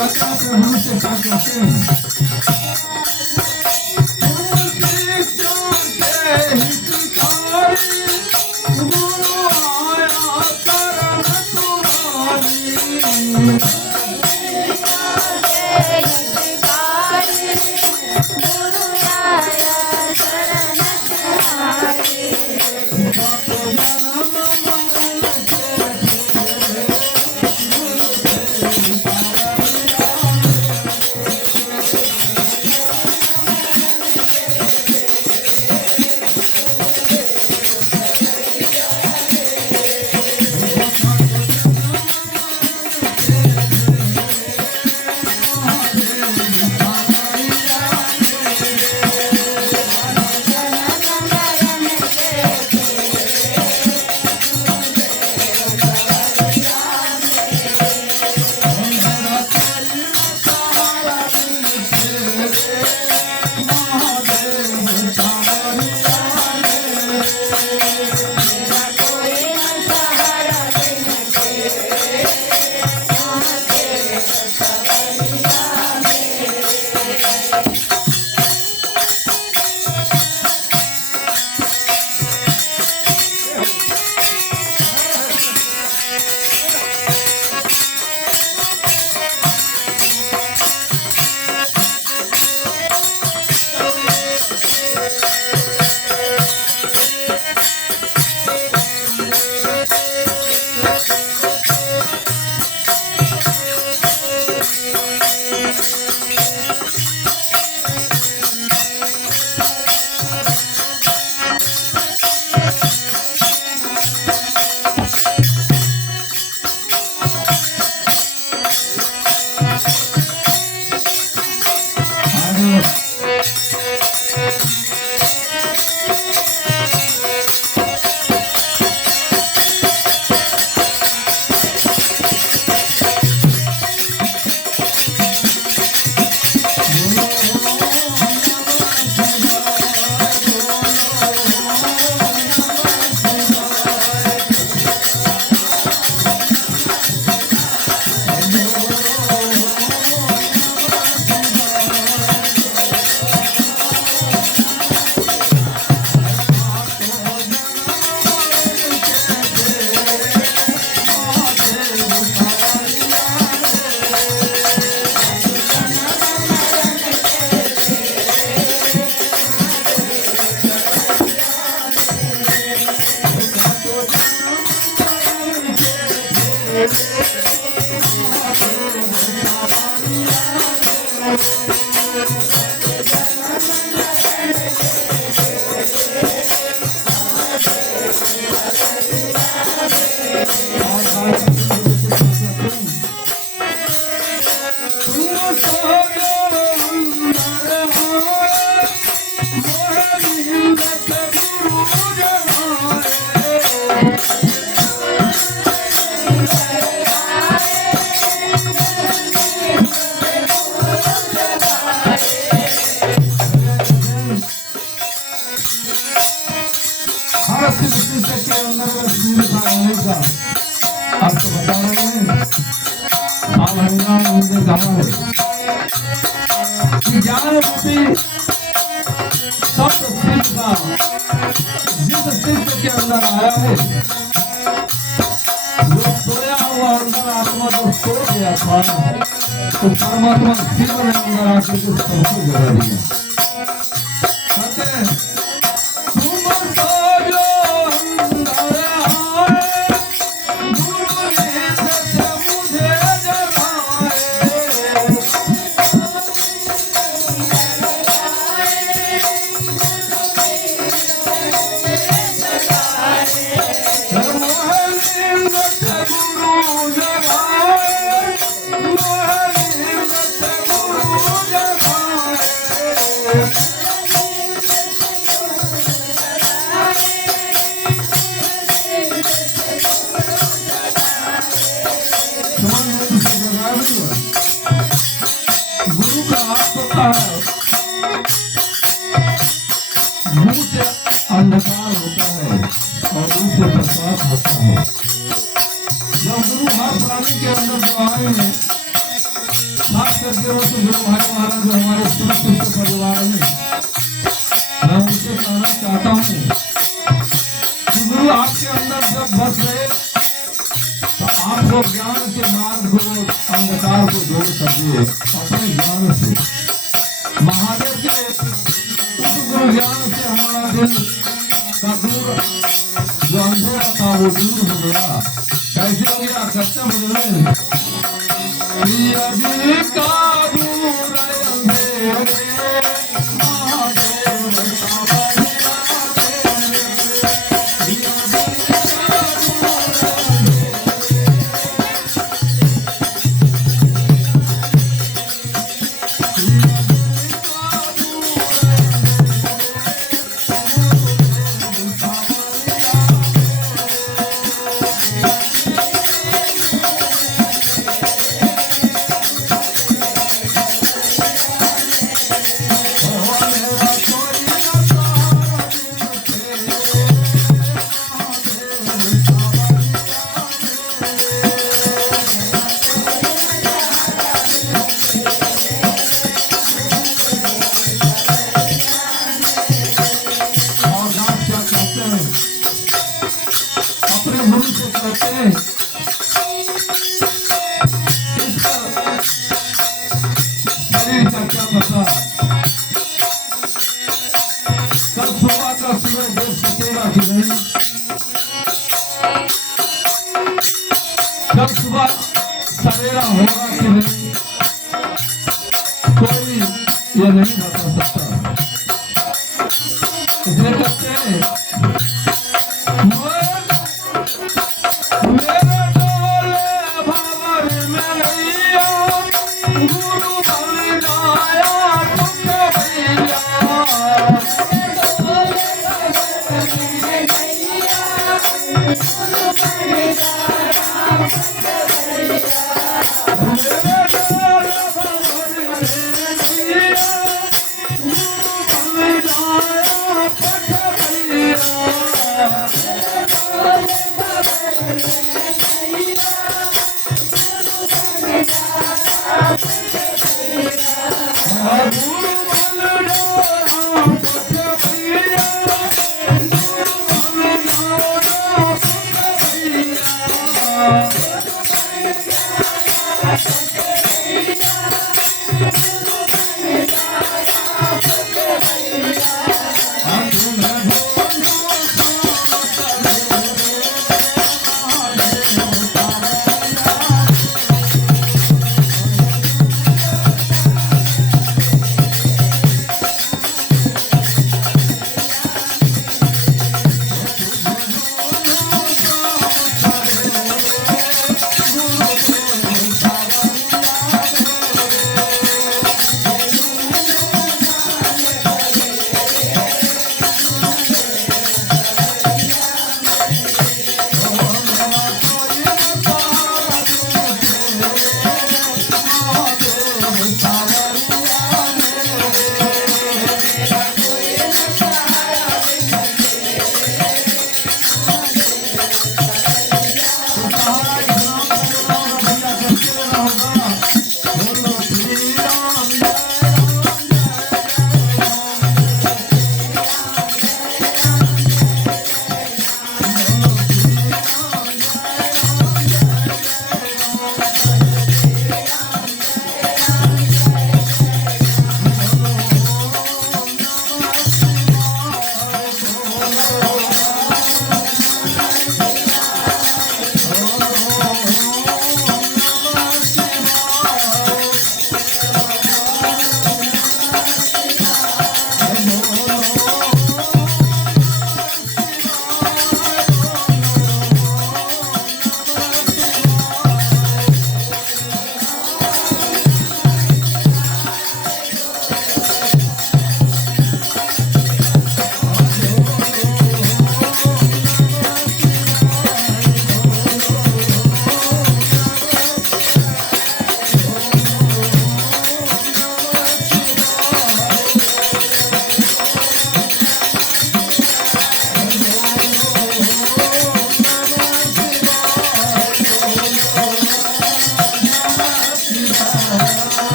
प्रभु से क्या कहते हैं? आप तो बता रहे हैं आप हरिनाम ने कहा है कि ज्ञान रूपी सप्त सिद्ध का जिस सिद्ध के अंदर आया है जो सोया हुआ अंदर आत्मा जो सो गया था तो परमात्मा सिद्ध ने अंदर आकर के सबको जगा दिया। कहते हैं गुरु का हाथ होता है, मुंह से अंधकार होता है और मुंह से प्रकाश होता है। जब गुरु हर प्राणी के अंदर दवाएंगे करके वो तो गुरु भाई महाराज जो हमारे सुरक्षित परिवार में, मैं उनसे कहना चाहता हूँ कि गुरु आपके अंदर जब बस गए तो आप वो ज्ञान के मार्ग को, अंधकार को दूर करिए अपने ज्ञान से। महादेव के उस गुरु ज्ञान से हमारा दिल का दूर जो अंधेरा था वो दूर हो गया। कैसे हो गया? कच्चा बोले दिल का दूर अंधेरे महादेव का बहिरा तेरे। दिल का दूर जब सुबह सवेरा होगा कि नहीं कोई ये नहीं बता सकता। इसलिए कहते हैं मेरे डोले भंवर में नैया गुरु बन जाया तुझे भैया। Thank you.